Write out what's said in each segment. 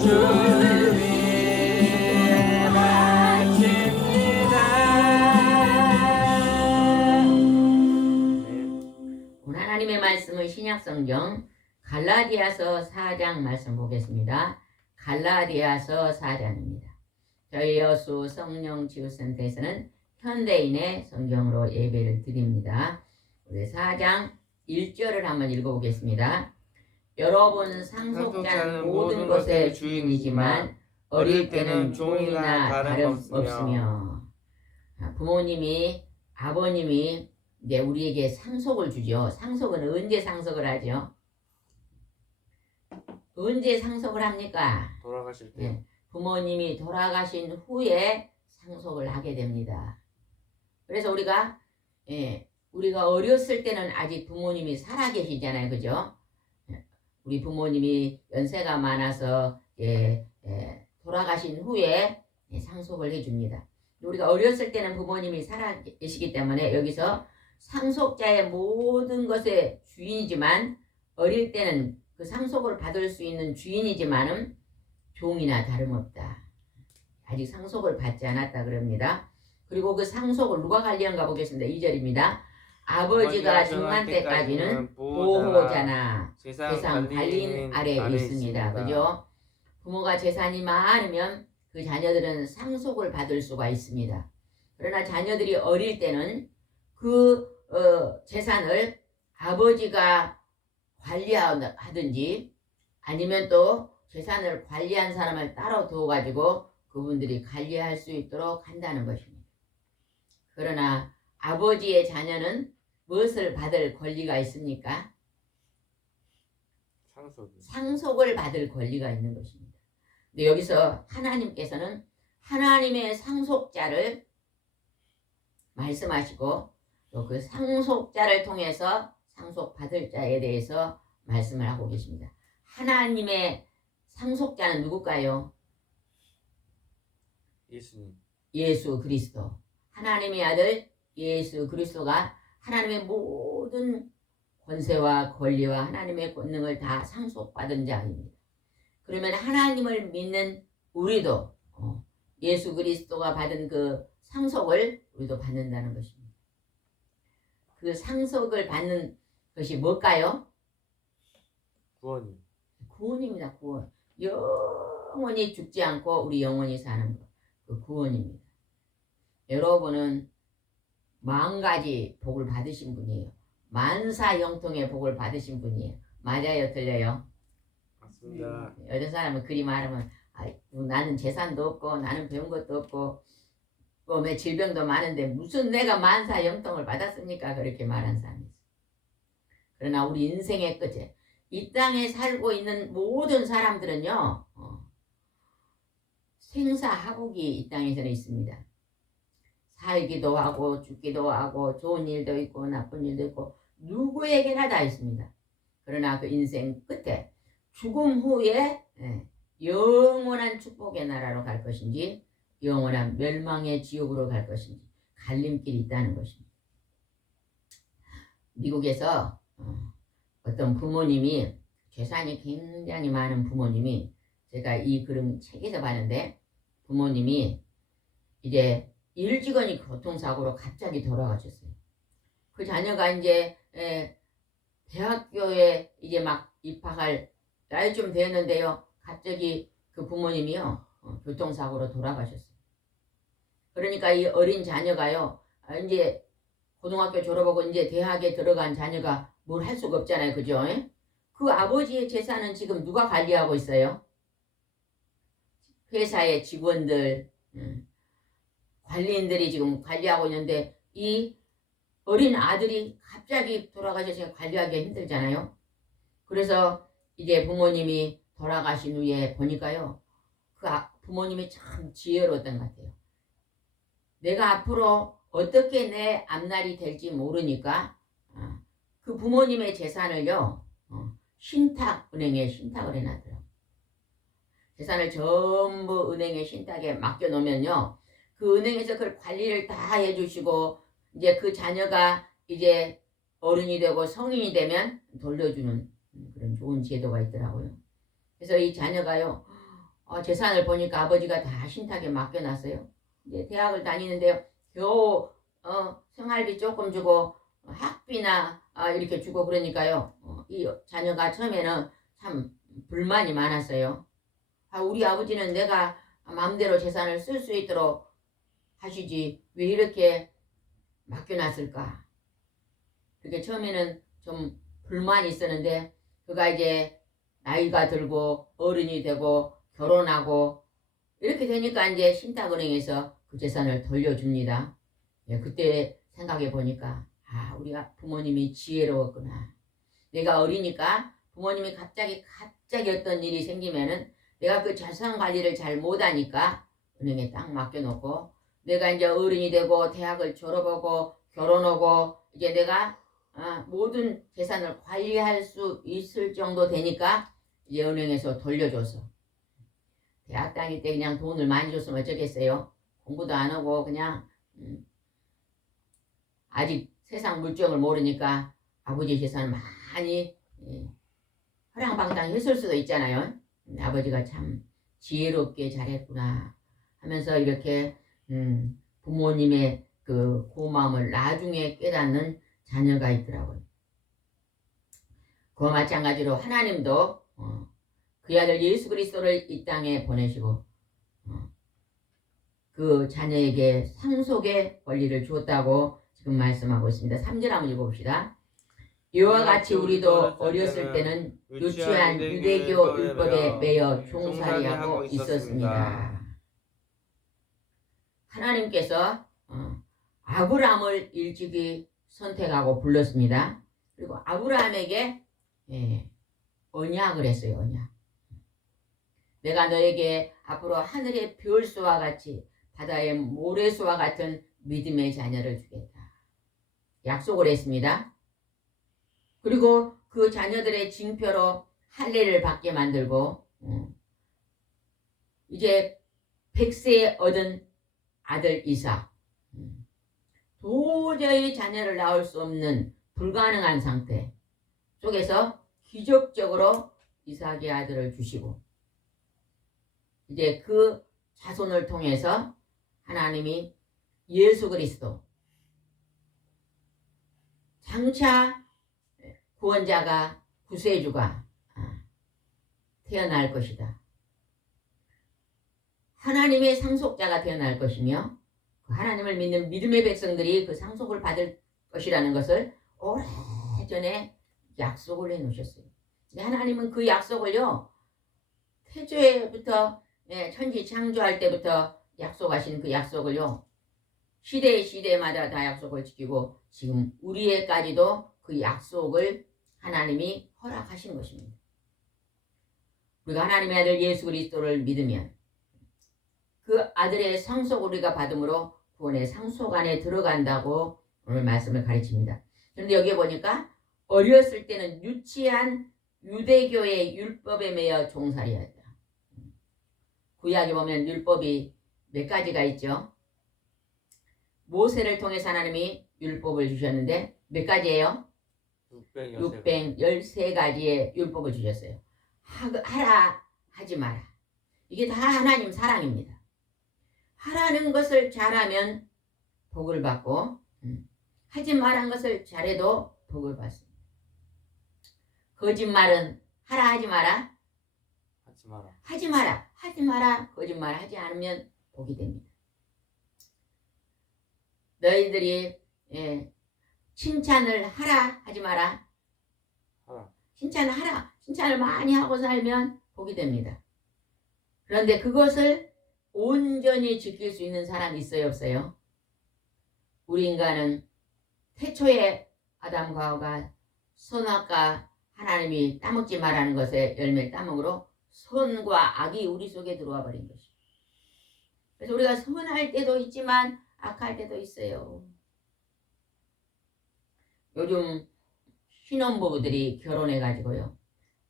주님의 바칩니다. 오늘 하나님의 말씀은 신약성경 갈라디아서 4장 말씀 보겠습니다. 갈라디아서 4장입니다. 저희 여수 성령치유센터에서는 현대인의 성경으로 예배를 드립니다. 우리 4장 1절을 한번 읽어보겠습니다. 여러분 상속자는 모든 것의 주인이지만 어릴 때는 종이나 다름없으며. 부모님이 아버님이 이제 우리에게 상속을 주죠. 상속은 언제 상속을 하죠? 언제 상속을 합니까? 돌아가실 때. 네, 부모님이 돌아가신 후에 상속을 하게 됩니다. 그래서 우리가 어렸을 때는 아직 부모님이 살아 계시잖아요, 그죠? 우리 부모님이 연세가 많아서 돌아가신 후에 상속을 해줍니다. 우리가 어렸을 때는 부모님이 살아 계시기 때문에 여기서 상속자의 모든 것의 주인이지만 어릴 때는 그 상속을 받을 수 있는 주인이지만은 종이나 다름없다. 아직 상속을 받지 않았다 그럽니다. 그리고 그 상속을 누가 관리한가 보겠습니다. 2절입니다. 아버지가 중한 때까지는 보호자나 재산 관리인 아래 있습니다. 그죠? 부모가 재산이 많으면 그 자녀들은 상속을 받을 수가 있습니다. 그러나 자녀들이 어릴 때는 그 재산을 아버지가 관리하든지 아니면 또 재산을 관리한 사람을 따로 두어가지고 그분들이 관리할 수 있도록 한다는 것입니다. 그러나 아버지의 자녀는 무엇을 받을 권리가 있습니까? 상속을 받을 권리가 있는 것입니다. 근데 여기서 하나님께서는 하나님의 상속자를 말씀하시고 또 그 상속자를 통해서 상속받을 자에 대해서 말씀을 하고 계십니다. 하나님의 상속자는 누굴까요? 예수님. 예수 그리스도. 하나님의 아들 예수 그리스도가 하나님의 모든 권세와 권리와 하나님의 권능을 다 상속받은 자입니다. 그러면 하나님을 믿는 우리도 예수 그리스도가 받은 그 상속을 우리도 받는다는 것입니다. 그 상속을 받는 것이 뭘까요? 구원입니다. 구원. 영원히 죽지 않고 우리 영원히 사는 것. 그 구원입니다. 여러분은 10,000가지 복을 받으신 분이에요. 만사형통의 복을 받으신 분이에요. 맞아요? 틀려요? 맞습니다. 어떤 사람은 그리 말하면 나는 재산도 없고 나는 배운 것도 없고 몸에 질병도 많은데 무슨 내가 만사형통을 받았습니까? 그렇게 말한 사람이 있어요. 그러나 우리 인생의 끝에 이 땅에 살고 있는 모든 사람들은요 생사하복이 이 땅에서는 있습니다. 살기도 하고 죽기도 하고 좋은 일도 있고 나쁜 일도 있고 누구에게나 다 있습니다. 그러나 그 인생 끝에 죽음 후에 영원한 축복의 나라로 갈 것인지 영원한 멸망의 지옥으로 갈 것인지 갈림길이 있다는 것입니다. 미국에서 어떤 부모님이 재산이 굉장히 많은 부모님이 제가 이 그림 책에서 봤는데 부모님이 이제 일찍이 교통사고로 갑자기 돌아가셨어요. 그 자녀가 이제 대학교에 이제 막 입학할 나이쯤 되었는데요. 갑자기 그 부모님이요 교통사고로 돌아가셨어요. 그러니까 이 어린 자녀가요 이제 고등학교 졸업하고 이제 대학에 들어간 자녀가 뭘 할 수가 없잖아요. 그죠? 그 아버지의 재산은 지금 누가 관리하고 있어요? 회사의 직원들 관리인들이 지금 관리하고 있는데 이 어린 아들이 갑자기 돌아가셔서 관리하기 힘들잖아요. 그래서 이제 부모님이 돌아가신 후에 보니까요. 그 부모님이 참 지혜로웠던 것 같아요. 내가 앞으로 어떻게 내 앞날이 될지 모르니까 그 부모님의 재산을요. 신탁은행에 신탁을 해놨더라고요. 재산을 전부 은행에 신탁에 맡겨놓으면요. 그 은행에서 그걸 관리를 다 해주시고 이제 그 자녀가 이제 어른이 되고 성인이 되면 돌려주는 그런 좋은 제도가 있더라고요. 그래서 이 자녀가요. 재산을 보니까 아버지가 다 신탁에 맡겨놨어요. 이제 대학을 다니는데요. 겨우 생활비 조금 주고 학비나 이렇게 주고 그러니까요. 이 자녀가 처음에는 참 불만이 많았어요. 우리 아버지는 내가 마음대로 재산을 쓸 수 있도록 하시지 왜 이렇게 맡겨놨을까. 그게 처음에는 좀 불만이 있었는데 그가 이제 나이가 들고 어른이 되고 결혼하고 이렇게 되니까 이제 신탁은행에서 그 재산을 돌려줍니다. 예, 그때 생각해 보니까 우리 부모님이 지혜로웠구나. 내가 어리니까 부모님이 갑자기 어떤 일이 생기면은 내가 그 재산 관리를 잘 못하니까 은행에 딱 맡겨놓고 내가 이제 어른이 되고 대학을 졸업하고 결혼하고 이제 내가 모든 재산을 관리할 수 있을 정도 되니까 이제 은행에서 돌려줘서 대학 다닐 때 그냥 돈을 많이 줬으면 어쩌겠어요. 공부도 안 하고 그냥 아직 세상 물정을 모르니까 아버지 재산을 많이 허랑방탕했을 수도 있잖아요. 아버지가 참 지혜롭게 잘했구나 하면서 이렇게 부모님의 그 고마움을 나중에 깨닫는 자녀가 있더라고요. 그와 마찬가지로 하나님도 그 아들 예수 그리스도를 이 땅에 보내시고 그 자녀에게 상속의 권리를 주었다고 지금 말씀하고 있습니다. 3절 한번 읽어봅시다. 이와 같이 우리도 어렸을 때는 유치한 유대교 율법에 매여 종살이하고 있었습니다. 하나님께서 아브라함을 일찍이 선택하고 불렀습니다. 그리고 아브라함에게 언약을 했어요. 언약. 내가 너에게 앞으로 하늘의 별수와 같이 바다의 모래수와 같은 믿음의 자녀를 주겠다. 약속을 했습니다. 그리고 그 자녀들의 징표로 할례를 받게 만들고 이제 100세에 얻은 아들 이삭, 도저히 자녀를 낳을 수 없는 불가능한 상태 속에서 기적적으로 이삭의 아들을 주시고 이제 그 자손을 통해서 하나님이 예수 그리스도 장차 구원자가 구세주가 태어날 것이다. 하나님의 상속자가 태어날 것이며 하나님을 믿는 믿음의 백성들이 그 상속을 받을 것이라는 것을 오래전에 약속을 해놓으셨어요. 하나님은 그 약속을요 태초에부터 천지 창조할 때부터 약속하신 그 약속을요 시대마다 다 약속을 지키고 지금 우리에까지도 그 약속을 하나님이 허락하신 것입니다. 우리가 하나님의 아들 예수 그리스도를 믿으면 그 아들의 상속을 우리가 받음으로 구원의 상속 안에 들어간다고 오늘 말씀을 가르칩니다. 그런데 여기에 보니까 어렸을 때는 유치한 유대교의 율법에 매여 종살이였다. 구약에 보면 율법이 몇 가지가 있죠. 모세를 통해서 하나님이 율법을 주셨는데 몇 가지예요? 613가지의 율법을 주셨어요. 하라 하지 마라. 이게 다 하나님 사랑입니다. 하라는 것을 잘하면 복을 받고 하지 말한 것을 잘해도 복을 받습니다. 거짓말은 하라 하지 마라. 하지 마라. 거짓말 하지 않으면 복이 됩니다. 너희들이 칭찬을 하라 하지 마라. 칭찬을 하라. 칭찬을 많이 하고 살면 복이 됩니다. 그런데 그것을 온전히 지킬 수 있는 사람이 있어요, 없어요? 우리 인간은 태초에 아담과 하와가 선악과 하나님이 따먹지 말라는 것에 열매를 따먹으로 선과 악이 우리 속에 들어와 버린 것이죠. 그래서 우리가 선할 때도 있지만 악할 때도 있어요. 요즘 신혼부부들이 결혼해가지고요.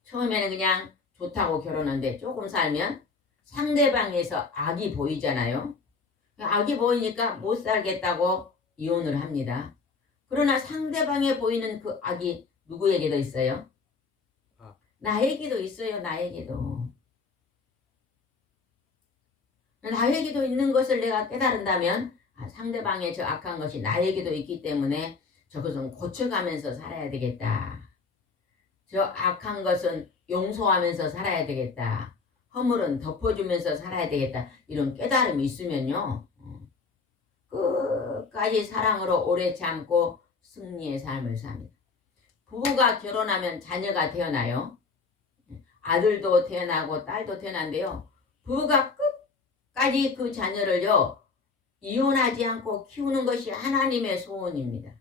처음에는 그냥 좋다고 결혼하는데 조금 살면 상대방에서 악이 보이잖아요. 악이 보이니까 못 살겠다고 이혼을 합니다. 그러나 상대방에 보이는 그 악이 누구에게도 있어요? 나에게도 있어요. 나에게도. 나에게도 있는 것을 내가 깨달은다면 상대방의 저 악한 것이 나에게도 있기 때문에 저것은 고쳐가면서 살아야 되겠다. 저 악한 것은 용서하면서 살아야 되겠다. 허물은 덮어주면서 살아야 되겠다. 이런 깨달음이 있으면요. 끝까지 사랑으로 오래 참고 승리의 삶을 삽니다. 부부가 결혼하면 자녀가 태어나요. 아들도 태어나고 딸도 태어난데요. 부부가 끝까지 그 자녀를요. 이혼하지 않고 키우는 것이 하나님의 소원입니다.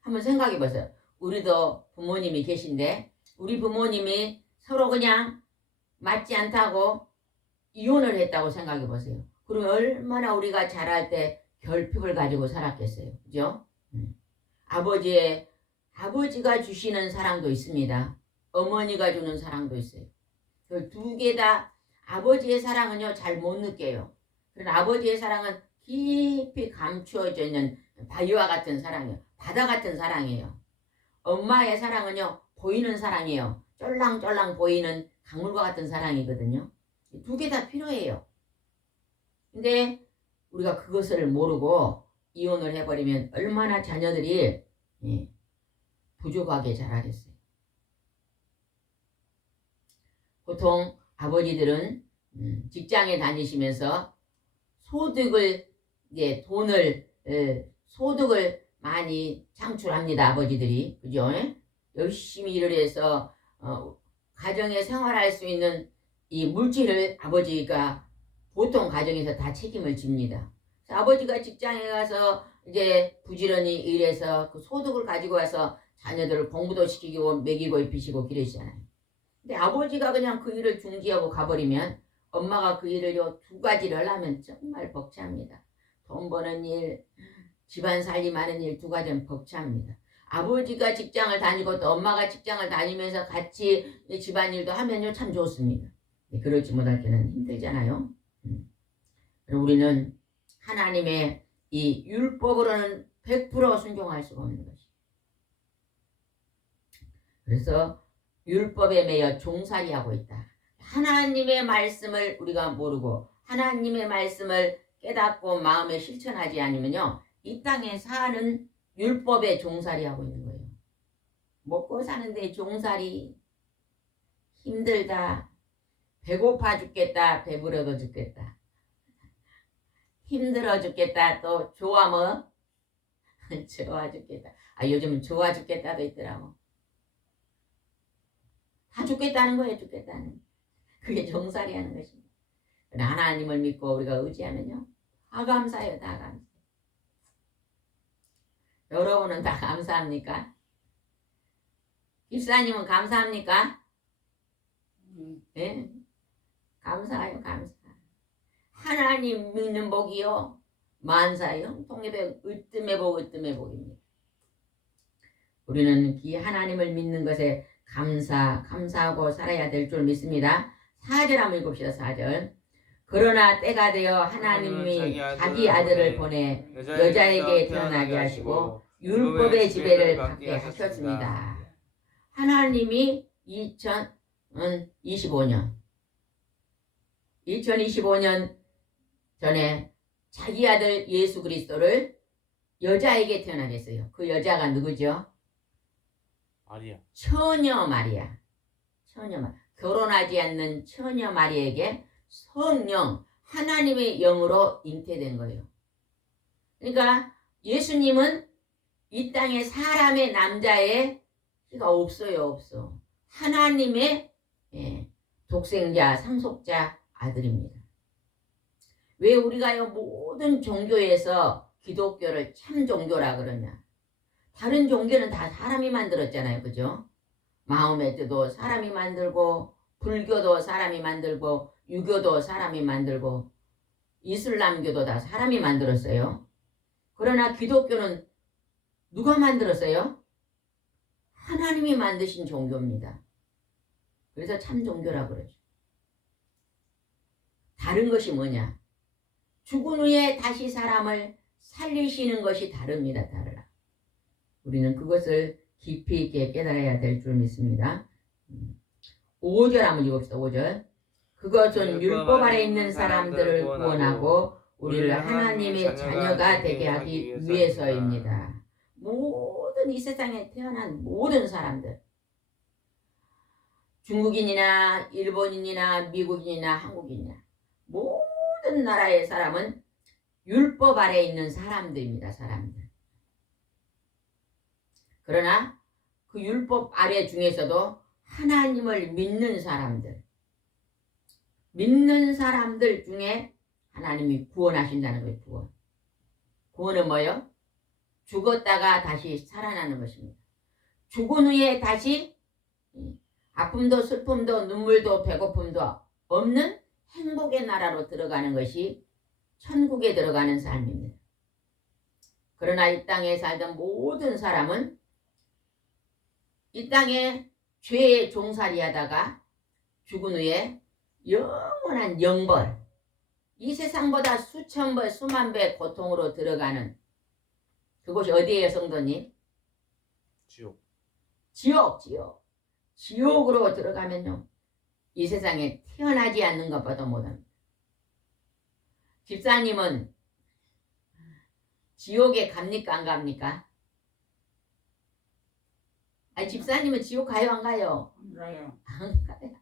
한번 생각해 보세요. 우리도 부모님이 계신데 우리 부모님이 서로 그냥 맞지 않다고 이혼을 했다고 생각해 보세요. 그러면 얼마나 우리가 자랄 때 결핍을 가지고 살았겠어요. 그죠? 아버지가 주시는 사랑도 있습니다. 어머니가 주는 사랑도 있어요. 그 두 개 다 아버지의 사랑은요 잘 못 느껴요. 그러나 아버지의 사랑은 깊이 감추어져 있는 바위와 같은 사랑이에요. 바다 같은 사랑이에요. 엄마의 사랑은요 보이는 사랑이에요. 쫄랑쫄랑 보이는 강물과 같은 사랑이거든요. 두 개 다 필요해요. 근데 우리가 그것을 모르고 이혼을 해버리면 얼마나 자녀들이 부족하게 자라겠어요. 보통 아버지들은 직장에 다니시면서 소득을 많이 창출합니다. 아버지들이. 그죠? 열심히 일을 해서 가정에 생활할 수 있는 이 물질을 아버지가 보통 가정에서 다 책임을 집니다. 아버지가 직장에 가서 이제 부지런히 일해서 그 소득을 가지고 와서 자녀들을 공부도 시키고 먹이고 입히시고 그러시잖아요. 근데 아버지가 그냥 그 일을 중지하고 가버리면 엄마가 그 일을 두 가지를 하면 정말 벅찹니다. 돈 버는 일, 집안 살림하는 일 두 가지는 벅찹니다. 아버지가 직장을 다니고 또 엄마가 직장을 다니면서 같이 집안일도 하면요 참 좋습니다. 그렇지 못할 때는 힘들잖아요. 우리는 하나님의 이 율법으로는 100% 순종할 수가 없는 것이. 그래서 율법에 매여 종살이하고 있다. 하나님의 말씀을 우리가 모르고 하나님의 말씀을 깨닫고 마음에 실천하지 않으면요 이 땅에 사는 율법에 종살이하고 있는 거예요. 먹고 사는데 종살이 힘들다. 배고파 죽겠다. 배부러도 죽겠다. 힘들어 죽겠다. 또 좋아 뭐? 좋아 죽겠다. 요즘은 좋아 죽겠다도 있더라고. 다 죽겠다는 거예요. 죽겠다는. 그게 종살이 하는 것입니다. 하나님을 믿고 우리가 의지하면요. 다 감사해요. 다 감사해요. 여러분은 다 감사합니까? 집사님은 감사합니까? 네? 감사해요. 감사. 하나님 믿는 복이요. 만사의 형통의 으뜸의 복, 으뜸의 복입니다. 우리는 이 하나님을 믿는 것에 감사하고 살아야 될 줄 믿습니다. 4절 한번 읽읍시다. 4절. 그러나 때가 되어 하나님이 자기 아들을 보내 여자에게 태어나게 하시고 율법의 지배를 받게 하셨습니다. 하나님이 2025년 전에 자기 아들 예수 그리스도를 여자에게 태어나게 했어요. 그 여자가 누구죠? 마리아. 처녀 마리아. 결혼하지 않는 처녀 마리아에게 성령 하나님의 영으로 잉태된 거예요. 그러니까 예수님은 이 땅에 사람의 남자의 피가 없어. 하나님의 독생자 상속자 아들입니다. 왜 우리가요 모든 종교에서 기독교를 참 종교라 그러냐? 다른 종교는 다 사람이 만들었잖아요. 그죠? 마음의 뜻도 사람이 만들고 불교도 사람이 만들고 유교도 사람이 만들고 이슬람교도 다 사람이 만들었어요. 그러나 기독교는 누가 만들었어요? 하나님이 만드신 종교입니다. 그래서 참 종교라고 그러죠. 다른 것이 뭐냐? 죽은 후에 다시 사람을 살리시는 것이 다릅니다. 달라. 우리는 그것을 깊이 있게 깨달아야 될 줄 믿습니다. 5절 한번 읽읍시다. 5절. 그것은 율법 아래 있는 사람들을 구원하고 우리를 하나님의 자녀가 되게 하기 위해서입니다. 모든 이 세상에 태어난 모든 사람들, 중국인이나 일본인이나 미국인이나 한국인이나 모든 나라의 사람은 율법 아래 있는 사람들입니다. 사람들. 그러나 그 율법 아래 중에서도 하나님을 믿는 사람들 중에 하나님이 구원하신다는 거예요. 구원은 뭐예요? 죽었다가 다시 살아나는 것입니다. 죽은 후에 다시 아픔도 슬픔도 눈물도 배고픔도 없는 행복의 나라로 들어가는 것이 천국에 들어가는 삶입니다. 그러나 이 땅에 살던 모든 사람은 이 땅에 죄의 종살이 하다가 죽은 후에 영원한 영벌, 이 세상보다 수천 배, 수만 배 고통으로 들어가는 그곳이 어디예요, 성도님? 지옥으로 들어가면요, 이 세상에 태어나지 않는 것보다 못합니다. 집사님은 지옥에 갑니까, 안 갑니까? 아니, 집사님은 지옥 가요, 안 가요? 안 가요. 안 가요.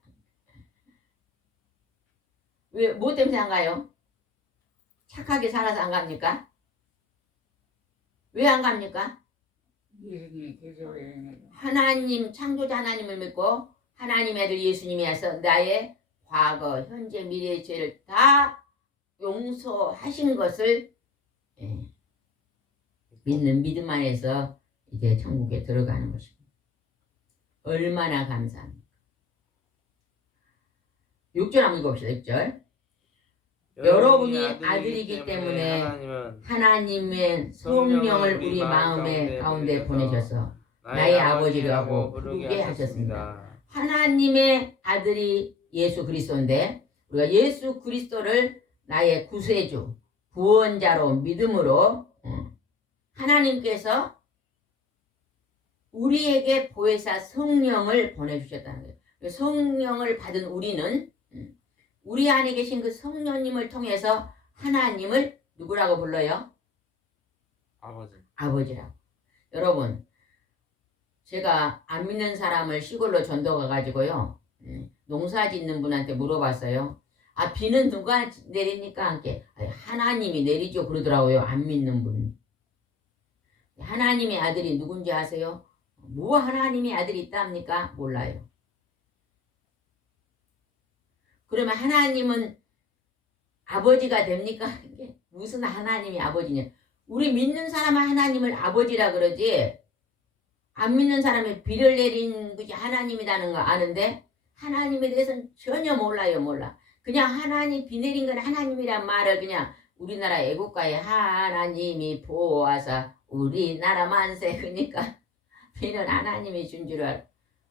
왜, 뭐 때문에 안 가요? 착하게 살아서 안 갑니까? 왜 안 갑니까? 예수님이 계속해. 하나님, 창조자 하나님을 믿고 하나님의 아들 예수님이 와서 나의 과거, 현재, 미래의 죄를 다 용서하신 것을 믿는 믿음 안에서 이제 천국에 들어가는 것입니다. 얼마나 감사합니까? 6절 한번 읽어봅시다. 6절. 여러분이 아들이기 때문에 하나님의 성령을 우리 마음의 가운데 보내셔서 나의 아버지라고 부르게 하셨습니다. 하나님의 아들이 예수 그리스도인데 우리가 예수 그리스도를 나의 구세주, 구원자로 믿음으로 하나님께서 우리에게 보혜사 성령을 보내주셨다는 거예요. 성령을 받은 우리는 우리 안에 계신 그 성령님을 통해서 하나님을 누구라고 불러요? 아버지라고. 여러분, 제가 안 믿는 사람을 시골로 전도 가가지고요, 농사 짓는 분한테 물어봤어요. 아, 비는 누가 내립니까? 함께 하나님이 내리죠 그러더라고요. 안 믿는 분. 하나님의 아들이 누군지 아세요? 뭐 하나님의 아들이 있답니까? 몰라요. 그러면 하나님은 아버지가 됩니까? 무슨 하나님이 아버지냐? 우리 믿는 사람은 하나님을 아버지라 그러지, 안 믿는 사람이 비를 내린 것이 하나님이라는 거 아는데 하나님에 대해서는 전혀 몰라요. 몰라. 그냥 하나님, 비 내린 건 하나님이란 말을 그냥 우리나라 애국가에 하나님이 보아서 우리나라 만세, 그러니까 비는 하나님이 준 줄 알아.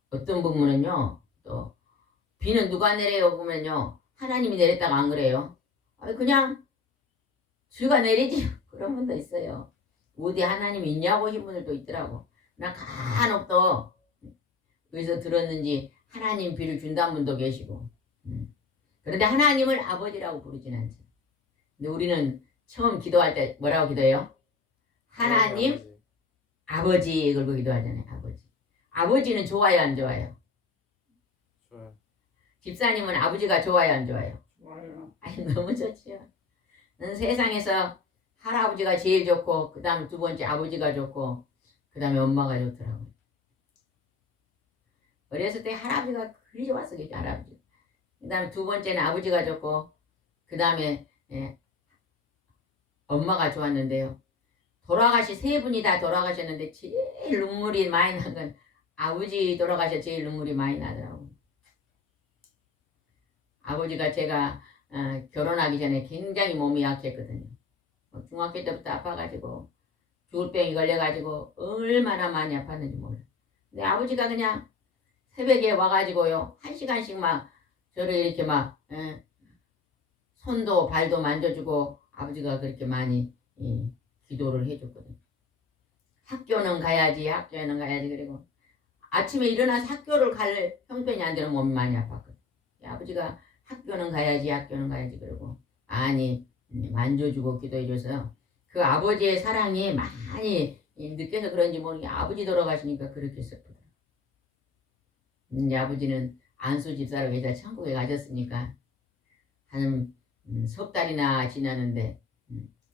어떤 부분은요, 또 비는 누가 내려요? 보면요, 하나님이 내렸다고 안 그래요. 그냥 쥐가 내리지. 그런 분도 있어요. 어디 하나님이 있냐고 하신 분들도 있더라고. 나 간혹 또 어디서 들었는지 하나님 비를 준다는 분도 계시고. 그런데 하나님을 아버지라고 부르진 않죠. 근데 우리는 처음 기도할 때 뭐라고 기도해요? 하나님 아버지 그러고 기도하잖아요. 아버지. 아버지는 좋아요, 안 좋아요? 좋아요. 집사님은 아버지가 좋아요, 안 좋아요? 좋아요. 아니, 너무 좋지요. 난 세상에서 할아버지가 제일 좋고, 그 다음 두 번째 아버지가 좋고, 그 다음에 엄마가 좋더라고요. 어렸을 때 할아버지가 그리 좋았어, 그게 할아버지. 그 다음에 두 번째는 아버지가 좋고, 그 다음에 엄마가 좋았는데요. 세 분이 다 돌아가셨는데 제일 눈물이 많이 난 건 아버지 돌아가셔 제일 눈물이 많이 나더라고요. 아버지가 제가 결혼하기 전에 굉장히 몸이 약했거든요. 중학교 때부터 아파가지고 죽을 병이 걸려가지고 얼마나 많이 아팠는지 몰라요. 근데 아버지가 그냥 새벽에 와가지고요, 1시간씩 막 저를 이렇게 막 손도 발도 만져주고 아버지가 그렇게 많이 기도를 해줬거든요. 학교는 가야지, 학교에는 가야지. 그리고 아침에 일어나서 학교를 갈 형편이 안 되는 몸이 많이 아팠거든요. 아버지가 학교는 가야지 그러고 아니 만져주고 기도해줘서 그 아버지의 사랑이 많이 느껴서 그런지 모르게 아버지 돌아가시니까 그렇게 슬프다. 이제 아버지는 안수 집사로 계셔 천국에 가셨으니까 한 석 달이나 지났는데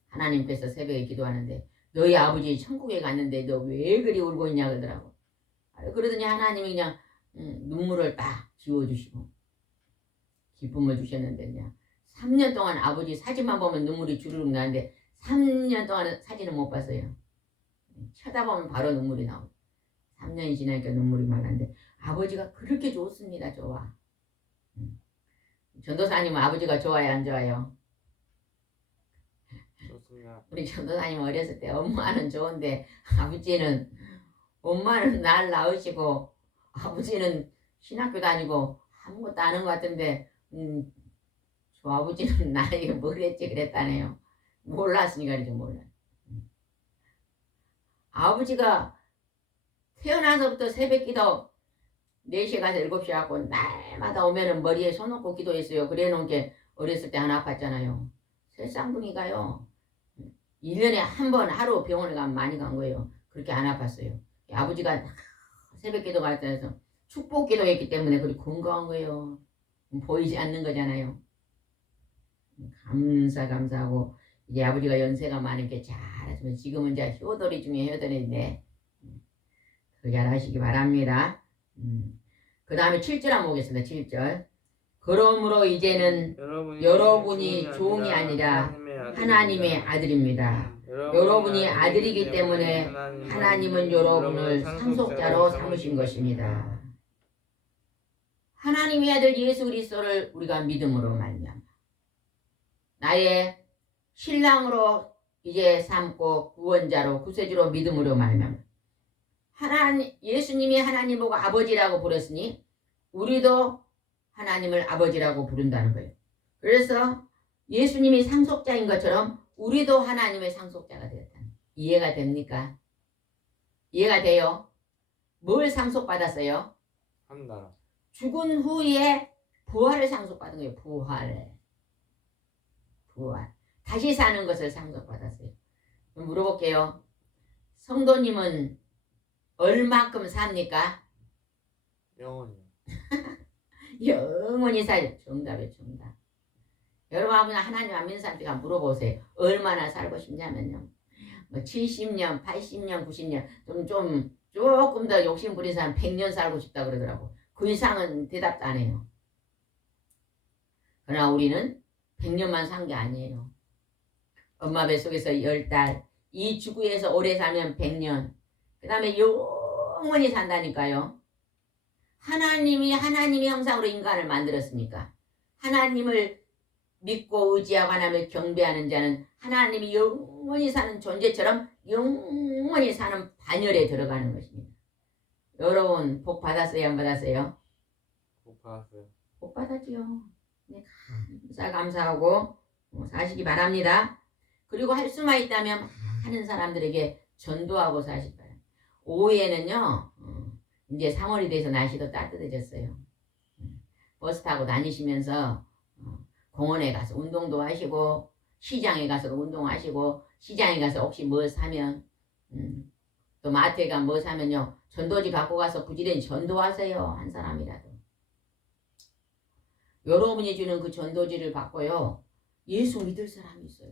하나님께서 새벽에 기도하는데 너희 아버지 천국에 갔는데 너 왜 그리 울고 있냐 그러더라고. 그러더니 하나님이 그냥 눈물을 딱 지워주시고 기쁨을 주셨는데 그냥 3년 동안 아버지 사진만 보면 눈물이 주르륵 나는데 3년 동안 사진을 못 봤어요. 쳐다보면 바로 눈물이 나오고 3년이 지나니까 눈물이 말랐는데 아버지가 그렇게 좋습니다. 좋아. 전도사님은 아버지가 좋아요 안 좋아요? 좋습니다. 우리 전도사님 어렸을 때 엄마는 좋은데 아버지는 엄마는 날 낳으시고 아버지는 신학교 다니고 아무것도 안 한 것 같은데 저 아버지는 나에게 뭘 했지 그랬다네요. 몰랐으니까 이제 몰라. 아버지가 태어나서부터 새벽기도 4시에 가서 7시에 하고 날마다 오면은 머리에 손 놓고 기도했어요. 그래 놓은 게 어렸을 때 하나 아팠잖아요. 새 쌍둥이가요. 1년에 한 번 하루 병원에 가면 많이 간 거예요. 그렇게 안 아팠어요. 아버지가 새벽기도 갈 때에서 축복기도했기 때문에 그렇게 건강한 거예요. 보이지 않는 거잖아요. 감사하고 이제 아버지가 연세가 많으니까 잘하시면 지금은 이제 효도리 중에 효도리인데 그 잘하시기 바랍니다. 그 다음에 7절 한번 보겠습니다. 7절. 그러므로 이제는 여러분이 종이 아니라 하나님의 아들입니다. 여러분이 아들이기 때문에 하나님은 여러분을 상속자로 삼으신 것입니다. 하나님의 아들 예수 그리스도를 우리가 믿음으로 말미암아 나의 신랑으로 이제 삼고 구원자로 구세주로 믿음으로 말미암아 예수님이 하나님 보고 아버지라고 부르셨으니 우리도 하나님을 아버지라고 부른다는 거예요. 그래서 예수님이 상속자인 것처럼 우리도 하나님의 상속자가 되었다. 이해가 됩니까? 이해가 돼요? 뭘 상속받았어요? 한 나라. 죽은 후에 부활을 상속받은 거예요. 부활. 다시 사는 것을 상속받았어요. 그럼 물어볼게요. 성도님은 얼마큼 삽니까? 영원히. 영원히 살죠. 정답이에요. 정답. 여러분 하나님 안 믿는 사람들이 물어보세요. 얼마나 살고 싶냐면요. 뭐 70년, 80년, 90년 조금 더 욕심 부린 사람 100년 살고 싶다 그러더라고. 그 이상은 대답도 안 해요. 그러나 우리는 100년만 산 게 아니에요. 엄마 뱃속에서 10달, 이 지구에서 오래 살면 100년, 그 다음에 영원히 산다니까요. 하나님의 형상으로 인간을 만들었으니까 하나님을 믿고 의지하고 하나님을 경배하는 자는 하나님이 영원히 사는 존재처럼 영원히 사는 반열에 들어가는 것입니다. 여러분 복 받았어요? 안 받았어요? 복 받았어요. 복 받았지요. 네, 감사하고 사시기 바랍니다. 그리고 할 수만 있다면 많은 사람들에게 전도하고 사실 거예요. 오후에는요 이제 3월이 돼서 날씨도 따뜻해졌어요. 버스 타고 다니시면서 공원에 가서 운동도 하시고 시장에 가서 운동하시고 시장에 가서 혹시 뭐 사면 또 마트에 가면 뭐 사면요 전도지 갖고 가서 부지런히 전도하세요. 한 사람이라도. 여러분이 주는 그 전도지를 받고요 예수 믿을 사람이 있어요.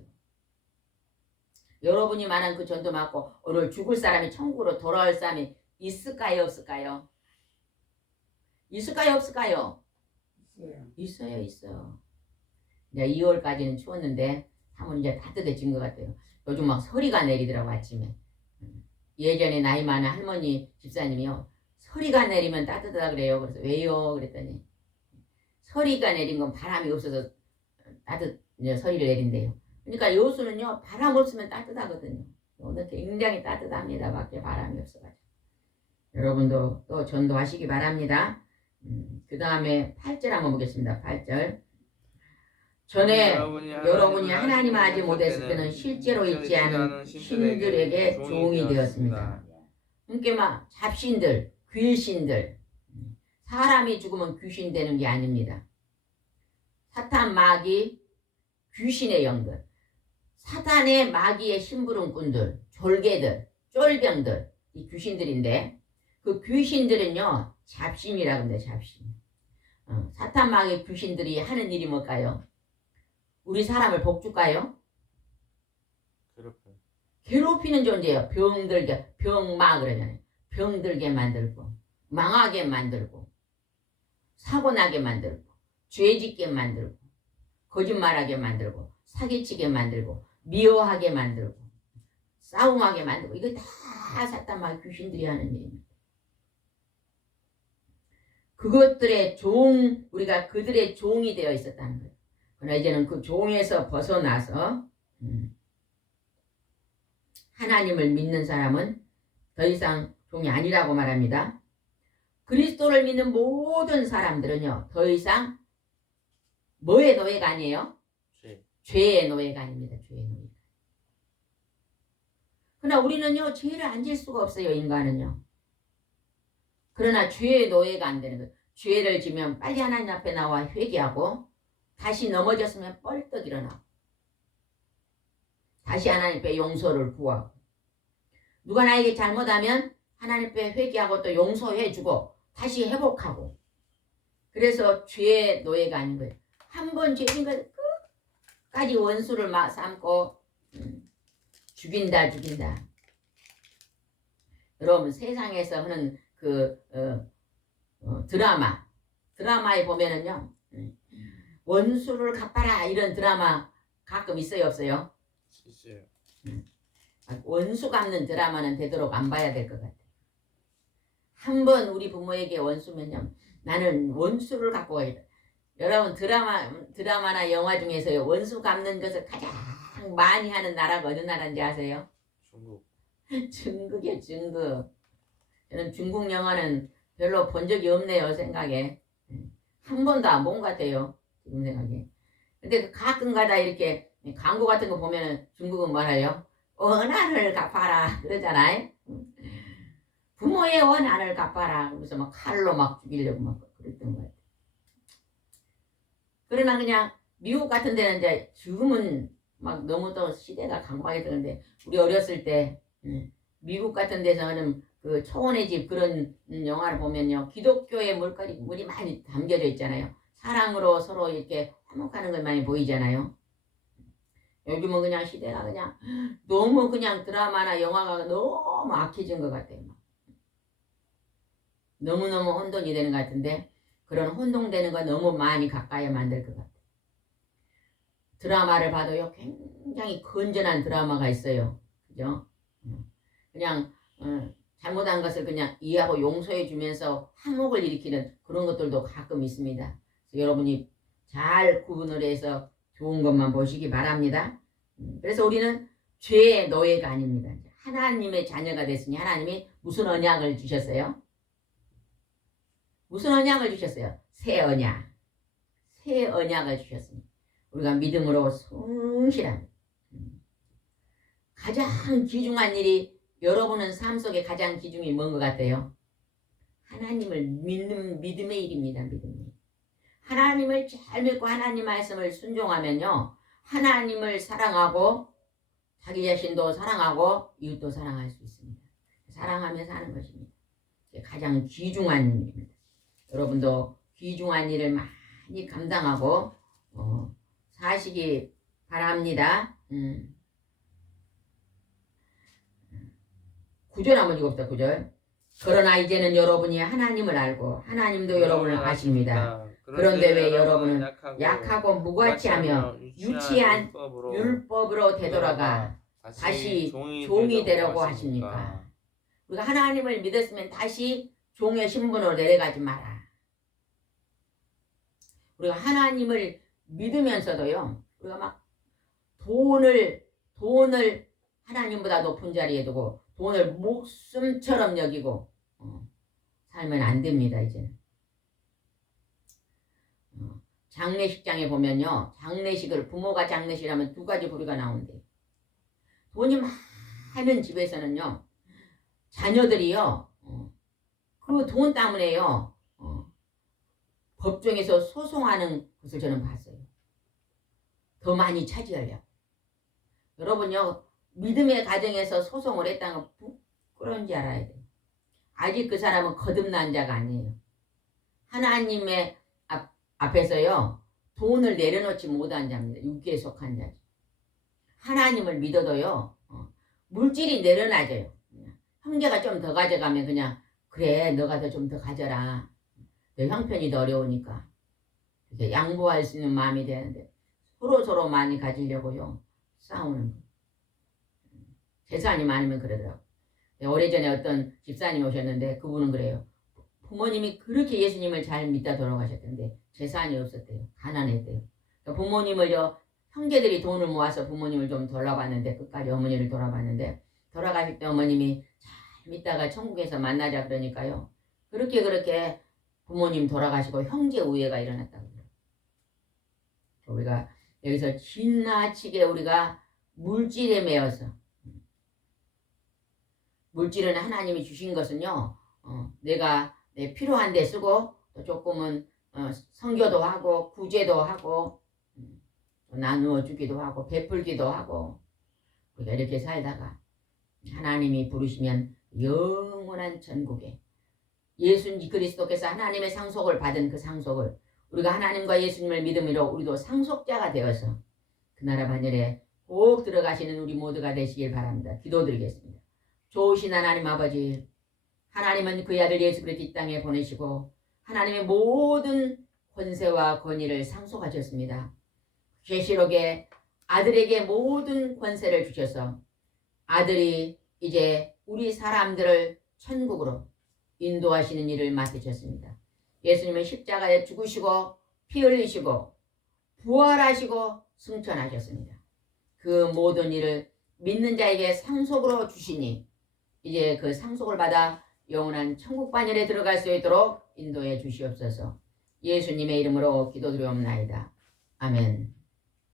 여러분이 말한 그 전도 받고 오늘 죽을 사람이 천국으로 돌아올 사람이 있을까요? 없을까요? 있을까요? 없을까요? 있어요. 이제 2월까지는 추웠는데 3월 이제 따뜻해진 것 같아요. 요즘 막 서리가 내리더라고 아침에. 예전에 나이 많은 할머니 집사님이요. 서리가 내리면 따뜻하다 그래요. 그래서 왜요? 그랬더니 서리가 내린 건 바람이 없어서 서리를 내린대요. 그러니까 요수는요 바람 없으면 따뜻하거든요. 오늘 굉장히 따뜻합니다. 밖에 바람이 없어가지고. 여러분도 또 전도하시기 바랍니다. 그 다음에 8절 한번 보겠습니다. 8절. 전에 여러분이 하나님을 알지 못했을 때는 실제로 있지 않은 신들에게 종이 되었습니다. 그러니까 막 잡신들, 귀신들, 사람이 죽으면 귀신 되는 게 아닙니다. 사탄 마귀 귀신의 영들 사탄의 마귀의 심부름꾼들 졸개들 쫄병들 이 귀신들인데 그 귀신들은요 잡신이라고 합니다. 잡신. 사탄 마귀 귀신들이 하는 일이 뭘까요? 우리 사람을 복줄까요? 괴롭혀. 괴롭히는 존재예요. 병들게 병마 그러잖아요. 병들게 만들고 망하게 만들고 사고나게 만들고 죄짓게 만들고 거짓말하게 만들고 사기치게 만들고 미워하게 만들고 싸움하게 만들고 이거 다 사탄 마귀 귀신들이 하는 일입니다. 그것들의 종 우리가 그들의 종이 되어 있었다는 거예요. 그러나 이제는 그 종에서 벗어나서 하나님을 믿는 사람은 더 이상 종이 아니라고 말합니다. 그리스도를 믿는 모든 사람들은요 더 이상 뭐의 노예가 아니에요? 죄. 죄의 노예가 아닙니다. 죄의 노예. 그러나 우리는요 죄를 안 질 수가 없어요. 인간은요. 그러나 죄의 노예가 안 되는 거예요. 죄를 지면 빨리 하나님 앞에 나와 회개하고 다시 넘어졌으면 뻘떡 일어나고 다시 하나님 앞에 용서를 구하고 누가 나에게 잘못하면 하나님 앞에 회개하고 또 용서해주고 다시 회복하고 그래서 죄의 노예가 아닌 거예요. 한 번 죄진 것 끝까지 원수를 삼고 죽인다. 여러분 세상에서 하는 그 드라마에 보면은요 원수를 갚아라 이런 드라마 가끔 있어요 없어요? 있어요. 원수 갚는 드라마는 되도록 안 봐야 될 것 같아요. 한 번 우리 부모에게 원수면요 나는 원수를 갚고 가겠다. 여러분 드라마나 영화 중에서요 원수 갚는 것을 가장 많이 하는 나라가 어느 나라인지 아세요? 중국. 중국이요 중국. 저는 중국 영화는 별로 본 적이 없네요 생각에. 한 번도 안 본 것 같아요 지금 생각에. 근데 가끔 가다 이렇게 광고 같은 거 보면은 중국은 뭐래요? 원한을 갚아라 그러잖아요. 부모의 원한을 갚아라. 그래서 막 칼로 막 죽이려고 막 그랬던 것 같아요. 그러나 그냥 미국 같은 데는 이제 지금은 막 너무 또 시대가 강박이 되는데 우리 어렸을 때 미국 같은 데서는 그 초원의 집 그런 영화를 보면요 기독교의 물이 많이 담겨져 있잖아요. 사랑으로 서로 이렇게 화목하는 것 많이 보이잖아요. 요즘은 그냥 시대가 그냥 너무 그냥 드라마나 영화가 너무 악해진 것 같아요. 너무너무 혼돈이 되는 것 같은데 그런 혼동되는 거 너무 많이 가까이 만들 것 같아요. 드라마를 봐도요 굉장히 건전한 드라마가 있어요. 그죠? 그냥 잘못한 것을 그냥 이해하고 용서해 주면서 화목을 일으키는 그런 것들도 가끔 있습니다. 그래서 여러분이 잘 구분을 해서 좋은 것만 보시기 바랍니다. 그래서 우리는 죄의 노예가 아닙니다. 하나님의 자녀가 됐으니 하나님이 무슨 언약을 주셨어요? 무슨 언약을 주셨어요? 새 언약. 새 언약을 주셨습니다. 우리가 믿음으로 성실한 가장 귀중한 일이 여러분은 삶 속에 가장 귀중이 뭔 것 같아요? 하나님을 믿는 믿음의 일입니다. 믿음의 일. 하나님을 잘 믿고 하나님 말씀을 순종하면요 하나님을 사랑하고 자기 자신도 사랑하고 이웃도 사랑할 수 있습니다. 사랑하며 사는 것입니다. 가장 귀중한 일입니다. 여러분도 귀중한 일을 많이 감당하고 사시기 바랍니다. 9절 한번 읽읍시다. 9절. 그러나 이제는 여러분이 하나님을 알고 하나님도 여러분을 아십니다. 그런데 왜 여러분은 약하고 무가치하며 유치한 율법으로 되돌아가 다시 종이 되려고 하십니까? 우리가 하나님을 믿었으면 다시 종의 신분으로 내려가지 마라. 우리가 하나님을 믿으면서도요 우리가 막 돈을 하나님보다 높은 자리에 두고 돈을 목숨처럼 여기고 살면 안 됩니다. 이제는 장례식장에 보면요 장례식을 부모가 장례식을 하면 두 가지 부류가 나온대요. 돈이 많은 집에서는요 자녀들이요 그 돈 때문에요 법정에서 소송하는 것을 저는 봤어요. 더 많이 차지하려고. 여러분요, 믿음의 가정에서 소송을 했다는 거 부끄러운지 알아야 돼요. 아직 그 사람은 거듭난 자가 아니에요. 하나님의 앞에서요, 돈을 내려놓지 못한 자입니다. 육기에 속한 자지. 하나님을 믿어도요, 물질이 내려놔져요. 형제가 좀 더 가져가면 그냥, 그래, 너가 더 좀 더 가져라. 너 형편이 더 어려우니까. 이렇게 양보할 수 있는 마음이 되는데, 서로 많이 가지려고요, 싸우는 거. 재산이 많으면 그러더라고. 오래전에 어떤 집사님 오셨는데, 그분은 그래요. 부모님이 그렇게 예수님을 잘 믿다 돌아가셨던데, 재산이 없었대요. 가난했대요. 그러니까 부모님을요, 형제들이 돈을 모아서 부모님을 좀 돌아봤는데, 끝까지 어머니를 돌아봤는데, 돌아가실 때 어머님이 잘 믿다가 천국에서 만나자 그러니까요, 그렇게 부모님 돌아가시고 형제 우애가 일어났다고 그래요. 우리가 여기서 지나치게 우리가 물질에 매여서, 물질은 하나님이 주신 것은요, 내가 내 필요한 데 쓰고, 또 조금은 선교도 하고 구제도 하고, 나누어 주기도 하고 베풀기도 하고, 우리가 이렇게 살다가 하나님이 부르시면 영원한 천국에 예수 그리스도께서 하나님의 상속을 받은 그 상속을, 우리가 하나님과 예수님을 믿음으로 우리도 상속자가 되어서 그 나라 반열에 꼭 들어가시는 우리 모두가 되시길 바랍니다. 기도드리겠습니다. 좋으신 하나님 아버지, 하나님은 그의 아들 예수 그리스도 이 땅에 보내시고 하나님의 모든 권세와 권위를 상속하셨습니다. 계시록에 아들에게 모든 권세를 주셔서 아들이 이제 우리 사람들을 천국으로 인도하시는 일을 맡으셨습니다. 예수님은 십자가에 죽으시고 피 흘리시고 부활하시고 승천하셨습니다. 그 모든 일을 믿는 자에게 상속으로 주시니 이제 그 상속을 받아 영원한 천국 반열에 들어갈 수 있도록 인도해 주시옵소서. 예수님의 이름으로 기도드리옵나이다. 아멘.